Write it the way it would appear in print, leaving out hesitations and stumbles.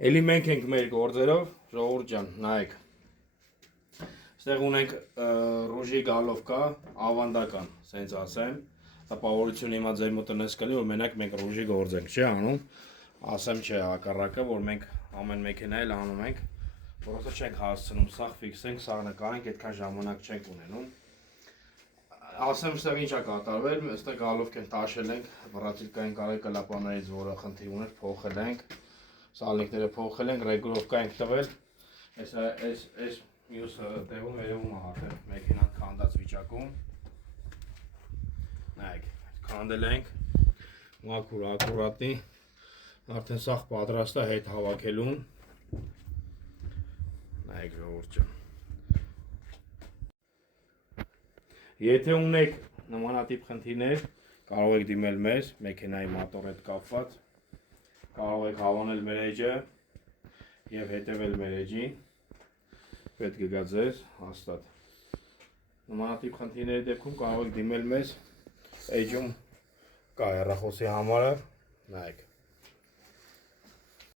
Էլի մենք ենք մեր գործերով, ժողովուրդ ջան, նայեք։ Ստեղ ունենք ռուժի գալովկա, ավանդական, սենց ասեմ։ Տպավորություն հիմա ձեր մոտ տնես կլի, որ մենակ մենք ռուժի գործ ենք, չի անում։ Ասեմ չէ հակառակը, որ մենք ամեն մեքենա էլ անում ենք, որովհետեւ չենք հասցնում, սաղ ֆիքսենք, սաղ նկարենք, այդքան ժամանակ չենք ունենում։ Ասեմ ստեղ ինչ է կատարվել, այստեղ գալովք են տաշել ենք, վռատիլկային կարելի կլապաներից, որը խնդիր ուներ, փոխել ենք, սալիկները փոխել ենք, ռեգուլովկա ենք տվել, այս մյուս տեղում երևում է արդեն մեքենան քանդած վիճակում, նայեք, քանդել ենք, մաքուր ակուրատնի, արդեն սաղ պատրաստ է հետ հավաքելուն, նայեք ժողովուրդ ջան։ Եթե ունեք նմանատիպ խնդիրներ, կարող եք դիմել մեզ, մեքենայի մատորի հետ կապված, կարող եք հավանել մեր էջը և հետևել մեր էջին, պետք կգա ձեզ հաստատ։ Նմանատիպ խնդիրների դեպքում կարող եք դիմել մեզ, էջում կա հեռախոսի համարը, նայեք։